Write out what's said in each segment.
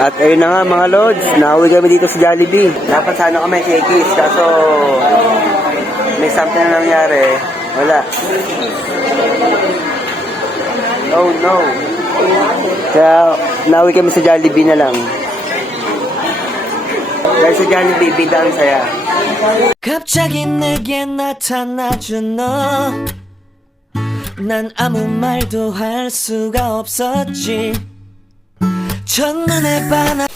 At ayun na nga mga Lods, nauwi kami dito sa Jollibee. Dapat sana kami Shakey's, kaso may something na nangyari. Wala. Oh no. Kaya nauwi kami sa Jollibee na lang. Dahil sa Jollibee, bida ang saya. 갑자기 내게 나타나준 너, 난 아무 말도 할 수가 없었지. 첫눈에 반한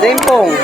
Dempong.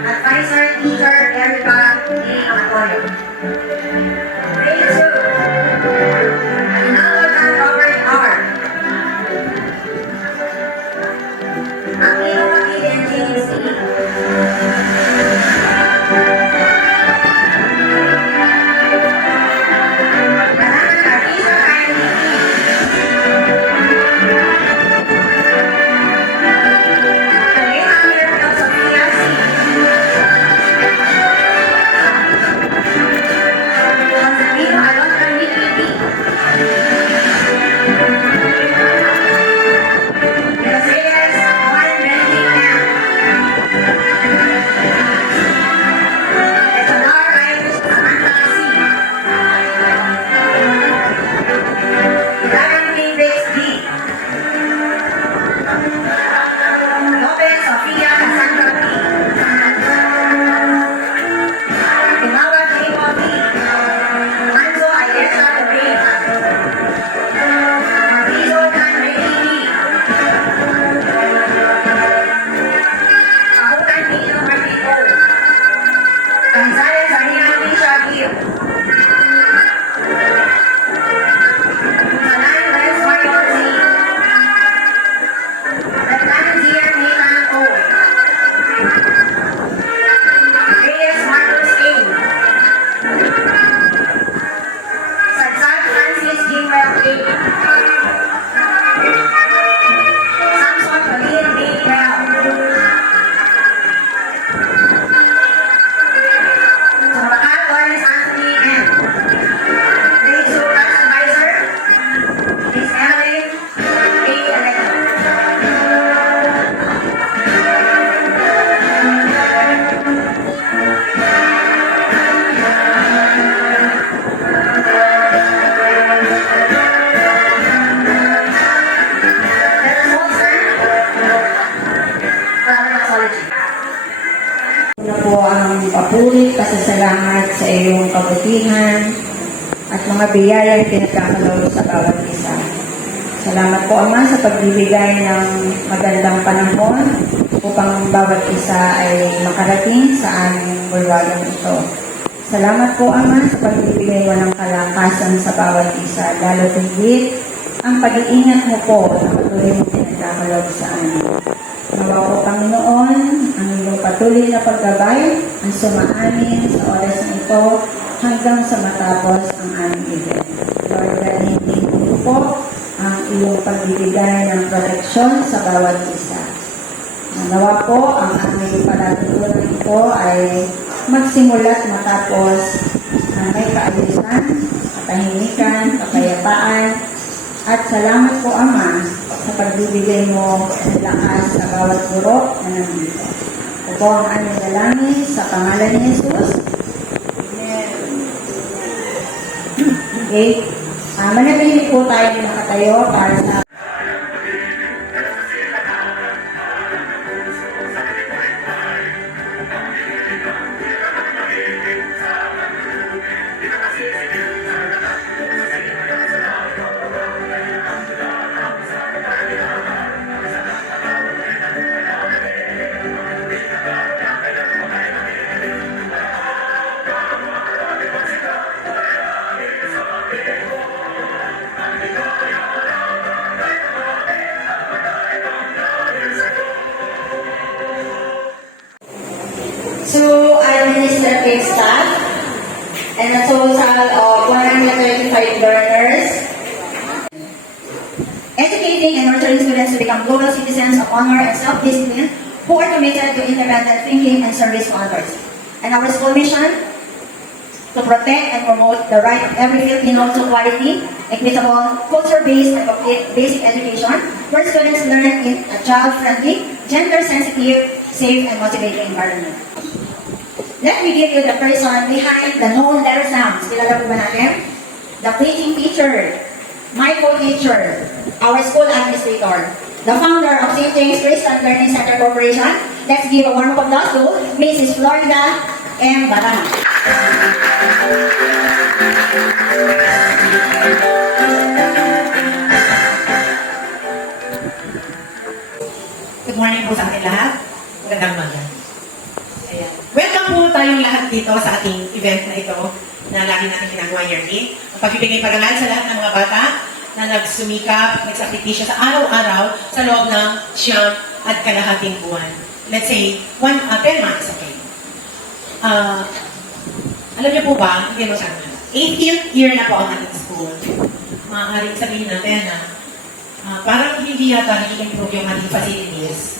Advisor Teacher Erica A. Antonio. Grade 2. Aguinaldo John Robert R. Aquino Aiden James E. Banana Artisa Kylie E. Alexander Sophia C. kabutihan, at mga biyayang pinagkakalob sa bawat isa. Salamat po, Ama, sa pagbibigay ng magandang panahon upang bawat isa ay makarating sa aming bulwagang ito. Salamat po, Ama, sa pagbibigay mo ng kalakasan sa bawat isa, lalo tigit ang pag-iingat mo po na patuloy mo pinagkakalob sa amin. Nawa po, Panginoon, ang iyong patuloy na paggabay ang sumaamin sa oras na ito hanggang sa matapos ang aming event. Lord, gamitin mo po ang iyong pagbibigay ng proteksyon sa bawat isa. Nawa po ang aming palatutunan ito ay magsimula't matapos na may kaayusan, katahimikan, kapayapaan, at salamat po, Ama, sa pagbibigay mo ng lakas sa bawat guro na nandito. Ito po ang aming dalangin sa pangalan ni Jesus. Okay. Manatili po tayo nakatayo para sa through administrative staff and a total of 135 learners, educating and nurturing students to become global citizens of honor and self-discipline who are committed to independent thinking and service to others. And our school mission, to protect and promote the right of every Filipino to quality, equitable, culture-based and complete basic education where students learn in a child-friendly, gender-sensitive, safe and motivating environment. Let me give you the person behind the known letter sounds. Kilala po ba natin? The teaching teacher, my co-teacher, our school administrator, the founder of St. James Christian Learning Center Corporation. Let's give a warm applause to Mrs. Florida M. Barana. Good morning po sa ating lahat. Magandang umaga. Ayan. Welcome po tayong lahat dito sa ating event na ito na lagi natin ginagawa yearly. Ang pagbibigay parangal sa lahat ng mga bata na nagsumikap, nagsakripisyo sa araw-araw sa loob ng 9.5 buwan. Let's say, 10 months, okay. Alam niyo po ba, hindi mo sana, 18th year na po ang ating school. Maaaring sabihin natin na parang hindi yata nag-improve yung ating facilities.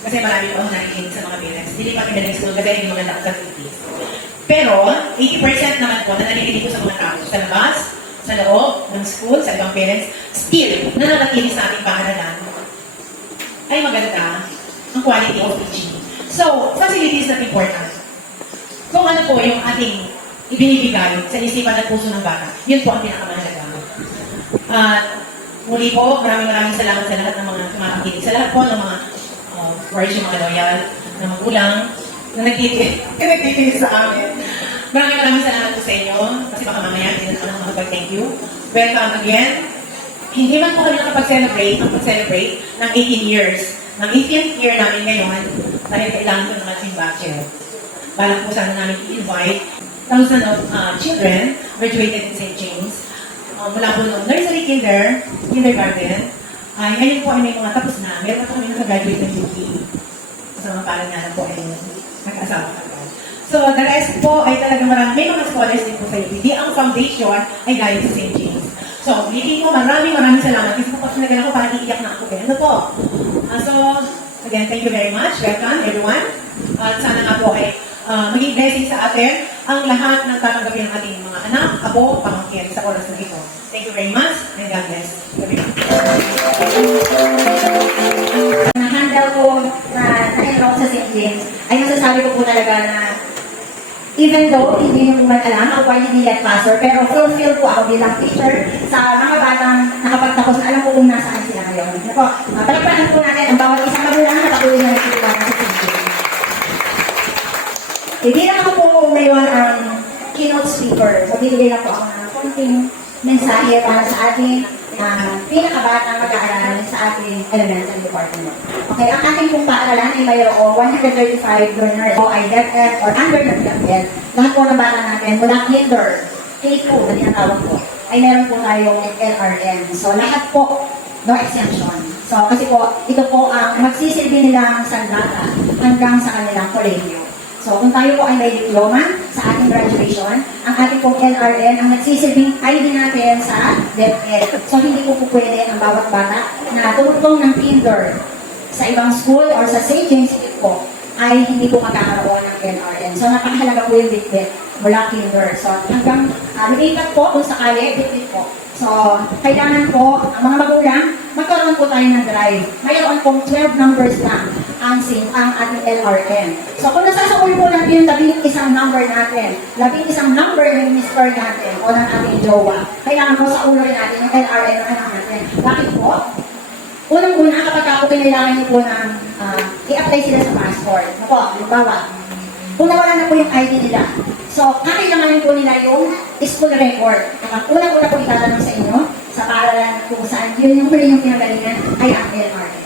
Kasi marami po ako nakikinig sa mga parents. Hindi pa kami school kasi hindi maganda ang facilities. Pero, 80% naman po na narinig ko sa mga tao sa labas, sa loob ng school, sa ibang parents, still, nananatili sa ating paaralan ay maganda ang quality of teaching. So, facilities na important. Kung ano po yung ating ibinibigay sa isipan at puso ng bata, yun po ang pinakamahalaga. Muli po, maraming salamat sa lahat ng mga tumakikinig. Sa lahat po ng mga words, yung mga loyal, na magulang, na nagtitigil sa amin. Maraming salamat po sa inyo. Kasi baka mamaya, hindi na naman makapag-thank you. Welcome again. Hindi man po kami nakapag-celebrate, ng 18 years. Ng 18th year namin ngayon, dahil kailangan ko ng ating batcher. Balak po sana namin i-invite thousands of children graduated in St. James. Mula po noong nursery, kindergarten, ay ngayon po ay may mga tapos na. Meron po kami nakagraduate ng UP. Sa mga parang nga po ay nag-asawa ka. So, the rest po ay talagang marami. May mga scholars din po sa UP. Di ang foundation ay galing sa St. James. So, ulitin ko, maraming salamat. Kasi po pagkinagal ako, parang iiyak na ako. Kaya ano po? So, again, thank you very much. Welcome, everyone. At sana nga po ay maging blessing sa atin ang lahat ng tatanggapin ng ating mga anak, abo, pamangkin sa oras na ito. Thank you very much, and God bless everyone. Na-handle ko na-enroll sa St. James, ay masasabi ko po talaga na even though hindi nyo naman alam ako ay hindi like pastor, pero fulfill po ako bilang teacher sa mga batang nakapagtapos na alam ko kung nasaan sila ngayon. Nako, palagpanan po natin ang bawat isang magulang na patuloy na nagtutulungan sa St. James. Hindi lang ako po ngayon ang keynote speaker. So, bibigay lang po ako ng konting mensahe para sa ating pinakabatang mag-aaral sa ating elementary department. Okay, ang ating pong paaralan ay mayroong 135 learners o ay DepEd or under ng DepEd. Lahat po ng bata natin mula kinder, K2 na tinatawag po, ay meron po tayong LRM. So, lahat po, no exemption. So, kasi po, ito po ang magsisilbi nilang sandata hanggang sa kanilang kolehiyo. So, kung tayo po ay may diploma sa ating graduation, ang ating pong LRN ang nagsisilbing ID natin sa DepEd. So, hindi po pwede ang bawat bata na tumutong ng kinder sa ibang school or sa St. James po ay hindi po magkakaroon ng LRN. So, napakahalaga po yung bitbit mula kinder. So, hanggang lumipat po kung sakali, bitbit po. So, kailangan po, ang mga magulang, magkaroon po tayo ng drive. Mayroon pong 12 numbers lang ang ating LRN. So, kung nasasauli po natin yung 11 number natin, 11 number ng mister natin o ng ating jowa, kailangan po sa ulo rin natin yung LRN ng anak natin. Bakit po? Unang-una, kapag ako kailangan niyo po ng i-apply sila sa passport. Ano po, halimbawa, kung nawala na po yung ID nila, so, kakailanganin po nila yung school record. Ang unang-una po itatanong sa inyo, sa paaralan kung saan yun yung huli yung pinagalingan ay ang LRN.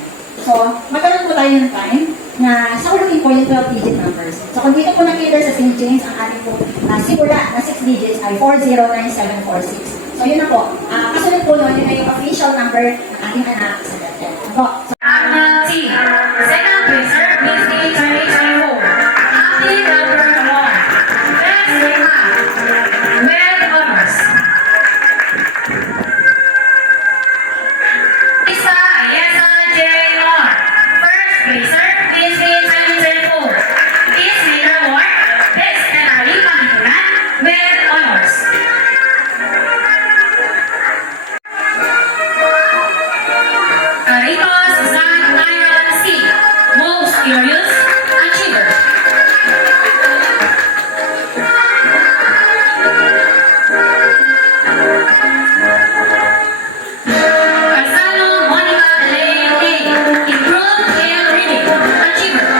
So, magkaroon po tayo ng time na saulutin po yung 12-digit numbers. So, kung dito po nakita sa St. James, ang ating po simula na 6 digits ay 409746. So, yun na po. Kasunod po nun, yun ay yung official number ng ating anak sa DepEd. Ano po? So, Anna T. Second placer, Miss D. 2024. Happy number 1. Best Lima. Med Honors. Isa Ayesa J. R. First placer, Miss D. 2024. Miss Lina Moore. Best NRE Pangitulan. Med Honors. Caritas San Iron C. Most Curious Achiever. Casano Monica Elaine A. Improved Hair Reading Achiever.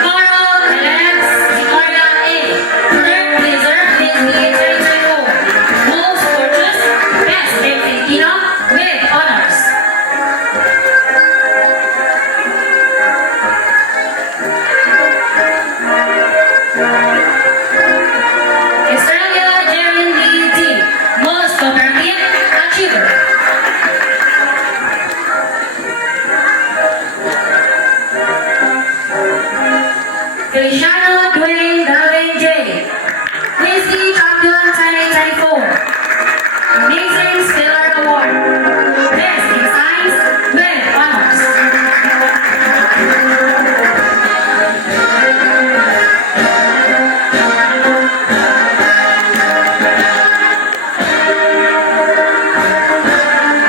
Coral Alex Victoria A. Third Blazer Disney 2024. Most Gorgeous Best Filipino with Honors. Australia Jerry Lee D. Most Cooperative Achiever. Feliciano Dwayne Darwin J. Disney Champion 2024. Amazing Stellar Award. Best in Science with Honors.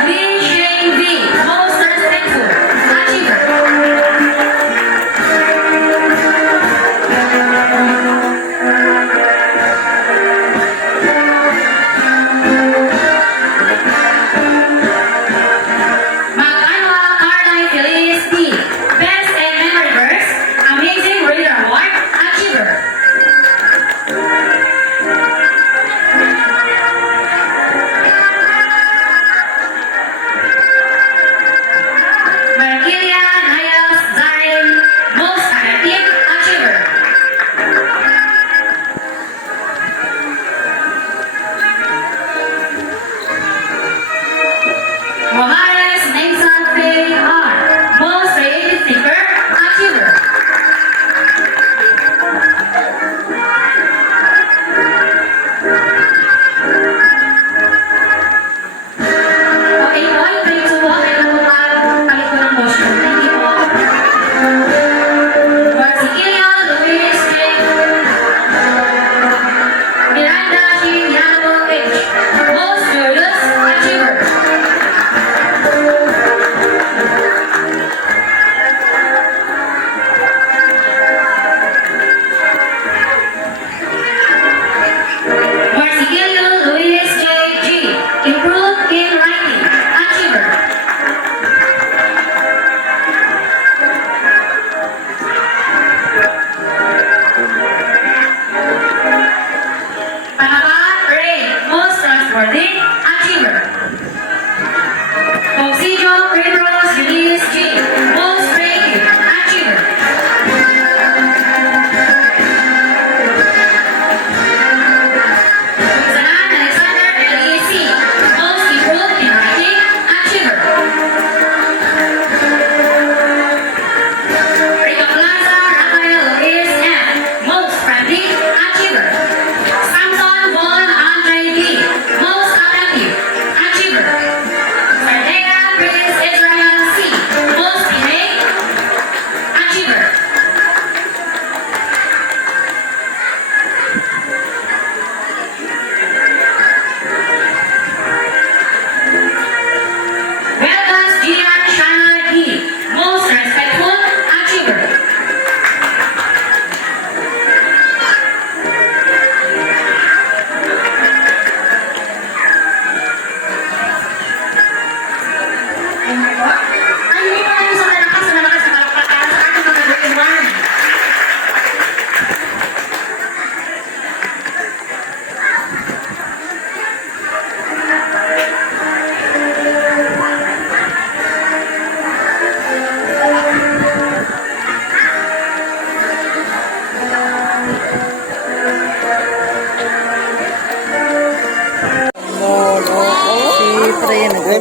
Lee Shane V. Most Respectful Achiever. Mag-Anwa Carlisle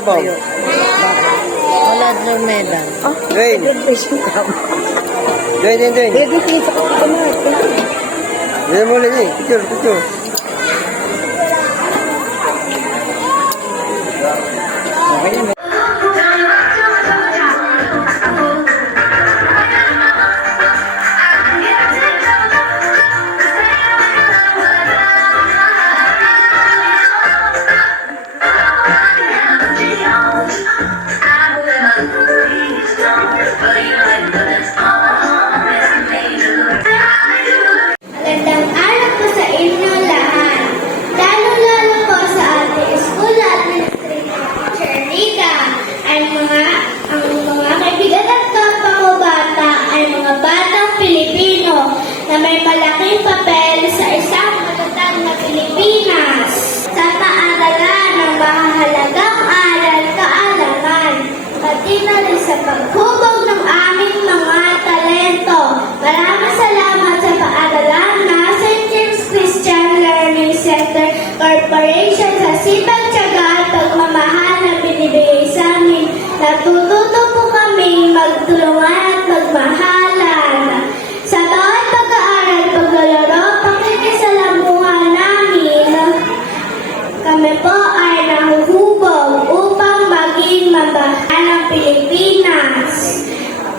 Pom? Wala daw medal. Rain. Rain. Everything sa kapatid. Yan mo lang eh. Picture. Magandang araw po sa inyo lahat. Lalo-lalo po sa ating school administrator teacher Rika. Ang mga kaibigan at kapwa ko bata ay mga batang Pilipino na may malaking papel sa isang matatag na Pilipinas. Sa paaralan ng mahalagang aral kaalaman, pati na rin sa paghubog ng aming mga talento. Maraming salamat sa paaralan na St. James Christian Learning Center Corporation sa sipag tiyaga at pagmamahal na binibigay sa amin. Natututo po kami magtulungan at magmahalan. Sa bawat pag-aaral, paglalaro, pakikisalamuhan namin, kami po ay nahuhubog upang maging mabahal ng Pilipinas.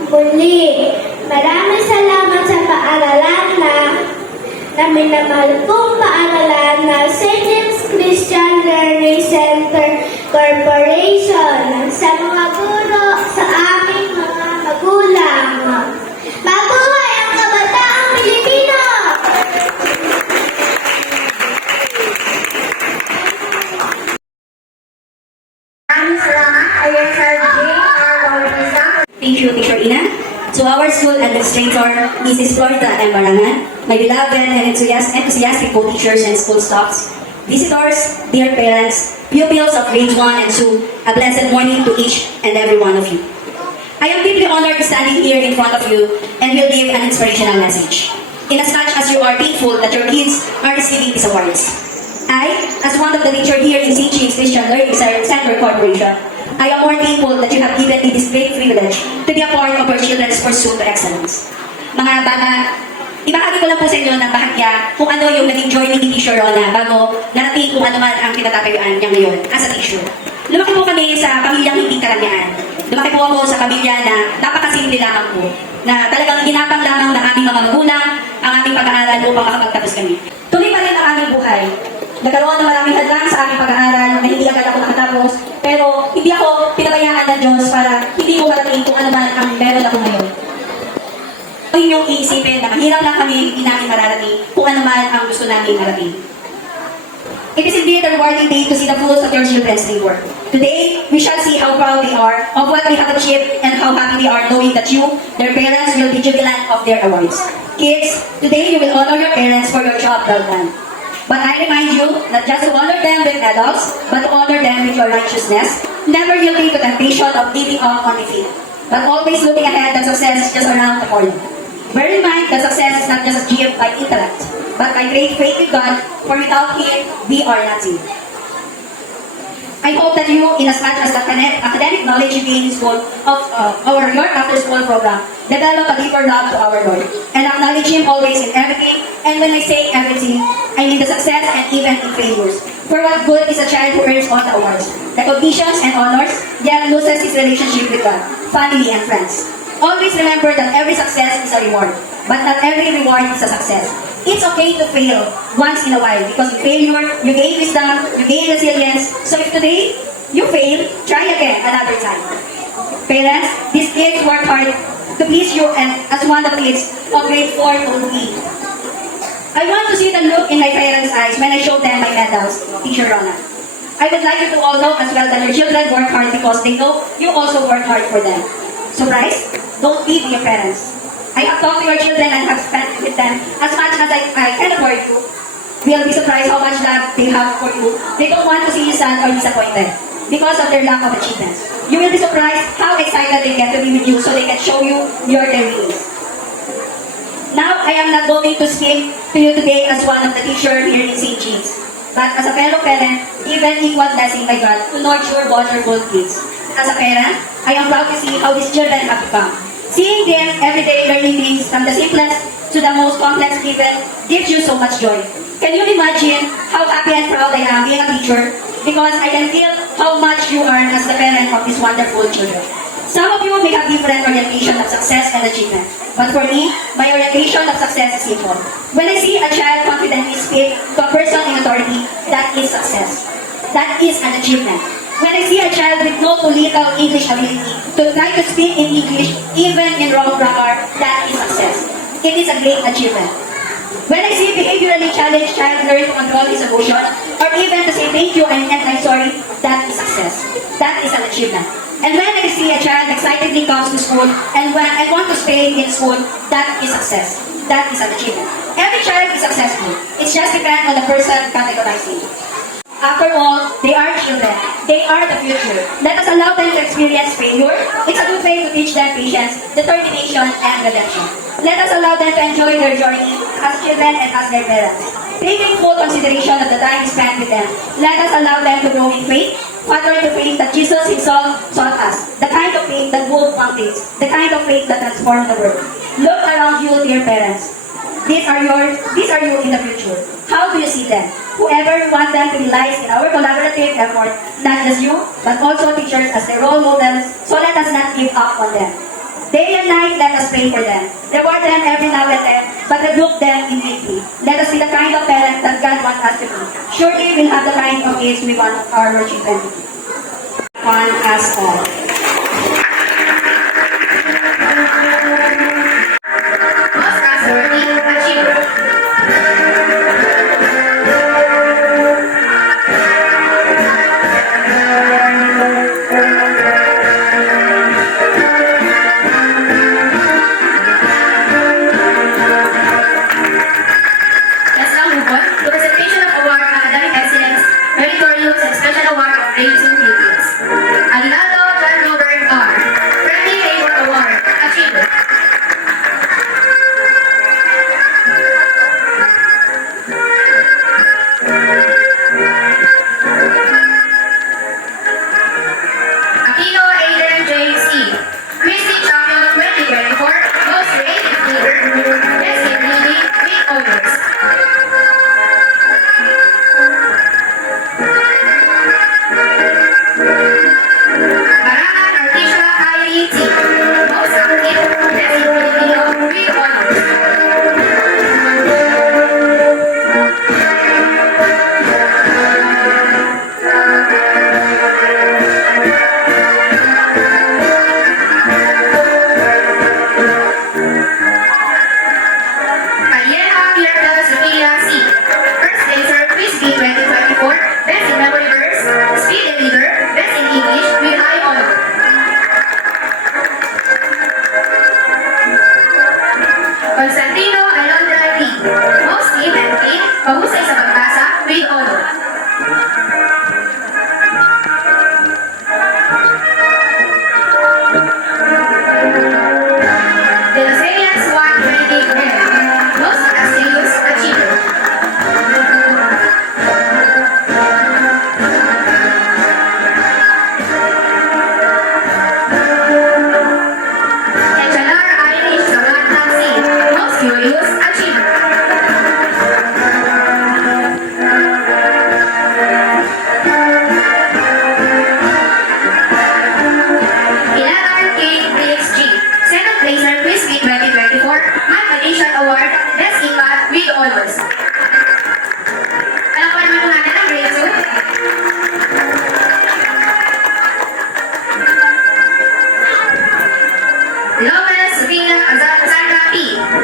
Muli, maraming salamat sa paaralan na minamahal kong paaralan na St. James Christian Learning Center Corporation, sa mga guro, sa aming mga magulang. Mabuhay ang kabataang Pilipino! Maraming salamat, ayan sa J.R. Bautista. Thank you, Teacher Ina. To our school administrator, Mrs. Florida M. Barangan, my beloved and enthusiastic co-teachers and school staffs, visitors, dear parents, pupils of grades 1 and 2, a blessed morning to each and every one of you. I am deeply honored standing here in front of you and will give an inspirational message. In as much as you are thankful that your kids are receiving these awards. I, as one of the teachers here in St. James Christian Learning Center Corporation, I am more thankful that you have given me this great privilege to be a part of our children's pursuit to excellence. Mga bata, ibahagi ko lang po sa inyo ng bahagya kung ano yung naging journey ni Teacher Rona bago narating kung ano man ang kinatatayuan niya ngayon as a teacher. Lumaki po kami sa pamilyang hindi karamihan. Lumaki po ako sa pamilya na napakasimple lamang po, na talagang ginapang lamang ng aming mga magulang ang aming pag-aaral upang makapagtapos kami. Tuloy pa rin ang aming buhay. Nagkaroon ng maraming hadlang sa aking pag-aaral na hindi agad ako nakatapos, pero hindi ako pinabayaan ng Diyos para hindi ko marating kung ano man ang meron ako ngayon. Ang inyong iisipin na mahirap lang kami hindi namin mararating kung ano man ang gusto namin marating. It is indeed a rewarding day to see the fruits of your children's labor. Today, we shall see how proud they are of what they have achieved and how happy they are knowing that you, their parents, will be jubilant of their awards. Kids, today you will honor your parents for your job well done. But I remind you not just to honor them with medals, but to honor them with your righteousness, never yielding to temptation of giving up on defeat, but always looking ahead that success is just around the corner. Bear in mind that success is not just achieved by intellect, but by great faith in God, for without Him, we are nothing. I hope that you, in as much as the academic knowledge you gain in school of your after-school program, develop a deeper love to our Lord and acknowledge Him always in everything. And when I say everything, I mean the success and even in failures. For what good is a child who earns all the awards, recognitions, and honors, yet loses his relationship with God, family, and friends? Always remember that every success is a reward, but not every reward is a success. It's okay to fail once in a while because in failure, you gain wisdom, you gain resilience. So if today you fail, try again another time. Parents, these kids work hard to please you and as one of the kids of grade 4 to 8. I want to see the look in my parents' eyes when I show them my medals, Teacher Rona. I would like you to all know as well that your children work hard because they know you also work hard for them. Surprise? Don't leave your parents. I have talked to your children and have spent with them as much as I can afford you. You'll be surprised how much love they have for you. They don't want to see you sad or disappointed because of their lack of achievements. You will be surprised how excited they get to be with you so they can show you your abilities. Now, I am not going to speak to you today as one of the teachers here in St. James. but as a fellow parent, given equal blessing by God to nurture wonderful kids. As a parent, I am proud to see how these children have become. Seeing them every day learning things from the simplest to the most complex given gives you so much joy. Can you imagine how happy and proud I am being a teacher? Because I can feel how much you earn as the parent of these wonderful children. Some of you may have different orientation of success and achievement. But for me, my orientation of success is simple. When I see a child confidently speak to a person in authority, that is success. That is an achievement. When I see a child with no too little English ability to try to speak in English, even in wrong grammar, that is success. It is a great achievement. When I see behaviorally challenged child learn to control his emotion, or even to say thank you and I'm sorry, that is success. That is an achievement. And when I see a child excitedly comes to school and want to stay in school, that is success. That is an achievement. Every child is successful. It's just depends on the person categorizing. After all, they are children. They are the future. Let us allow them to experience failure. It's a good way to teach them patience, determination, and redemption. Let us allow them to enjoy their journey as children and as their parents. Taking full consideration of the time we spend with them, let us allow them to grow in faith, father to faith that Jesus himself taught us, the kind of faith that moved mountains, the kind of faith that transformed the world. Look around you, dear parents. These are you in the future. How do you see them? Whoever want them to realize in our collaborative effort, not just you, but also teachers as their role models, so let us not give up on them. Day and night, let us pray for them. Reward them every now and then, but rebuke them immediately. Let us be the kind of parents that God wants us to be. Surely we'll have the kind of kids we want our children to be. On us all. Most trustworthy achiever. Let's now move on to presentation of award of academic excellence, meritorious and special award of grades and pupils. Aguinaldo John Robert R. Friendly Labor Award, Achiever. Aquino Aiden J.C. Christy Champion 2024, Most Creative Leader, Best in Reading, with honors. Barangan Artisha Kylie T. Most Active, Best in Filipino, with honors. Ayena Mierda Sofia C. First Placer, Quiz Bee 2024, Best in Memory Verse, Speed Deliver, Best in English, with high honor. Constantino Alondra D. Most Neat and Clean, Mahusay sa Pagbasa, with honor. De Los Elias Juan Benedict Guerrero, Most Castellos Achiever. Echalar Irish Samantha C. Most Curious Achiever. Ilagan K. DXG. Second Placer Quiz Bee 2024, Math Addition Award, Best in Math with honors. Palakpan naman po natin ang grade 2. Lopez Sofia Azalda P.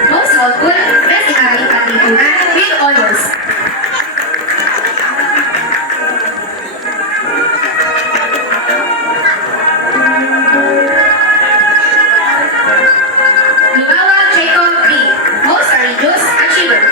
Most Helpful, Best in Aring Pagtipunan with honors. Lumawag Jacob B. Most Courageous Achiever.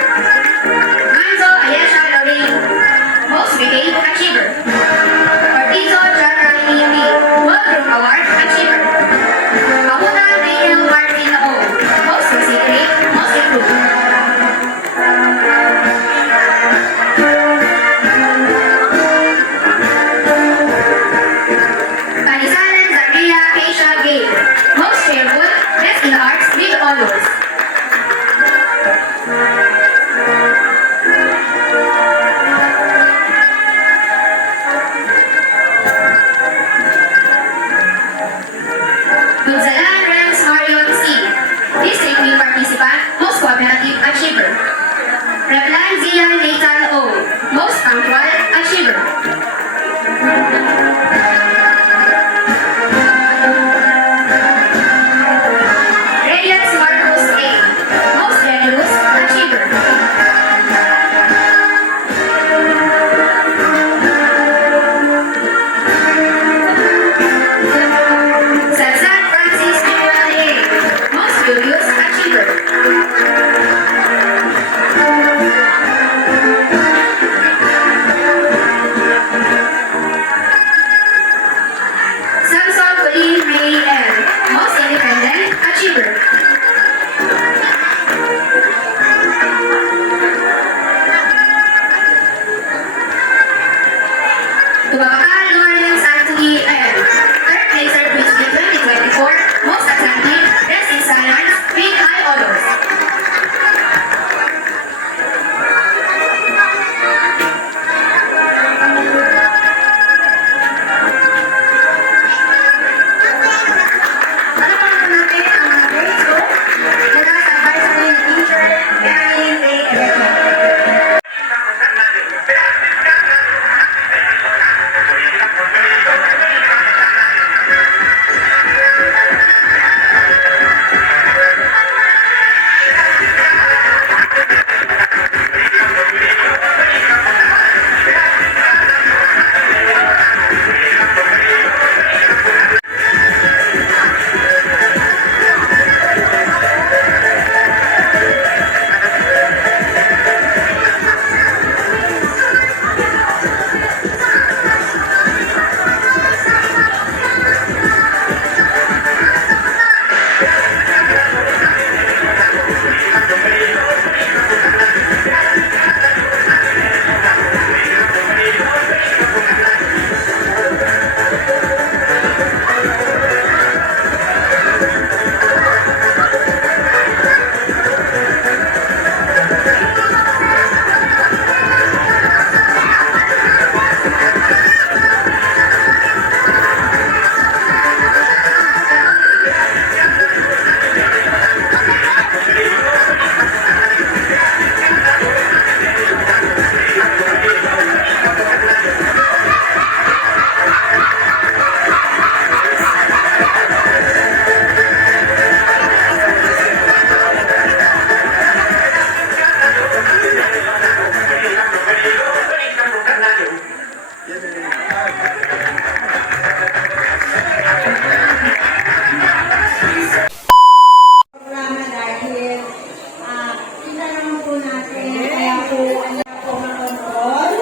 natin. Kaya po, ano po makontrol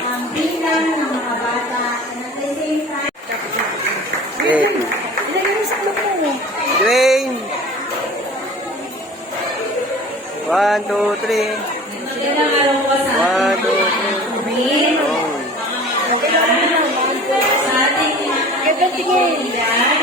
ang bilang ng mga bata. And at the same time, Okay. Dwayne! 1, 2, 3. Magandang araw po sa 1, 2, 3. Oh. sa ating kaibigan.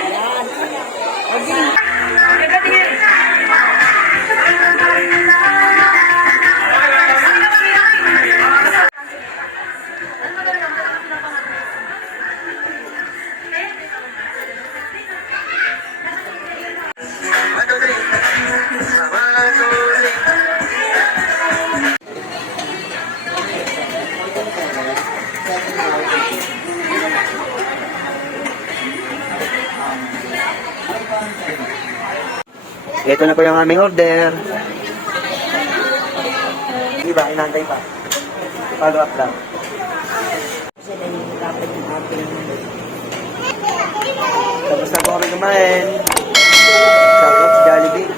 Ito na po yung aming order. Di ba? Inantay pa. Follow up lang. Tapos na po kami kumain. Shout out sa Jollibee.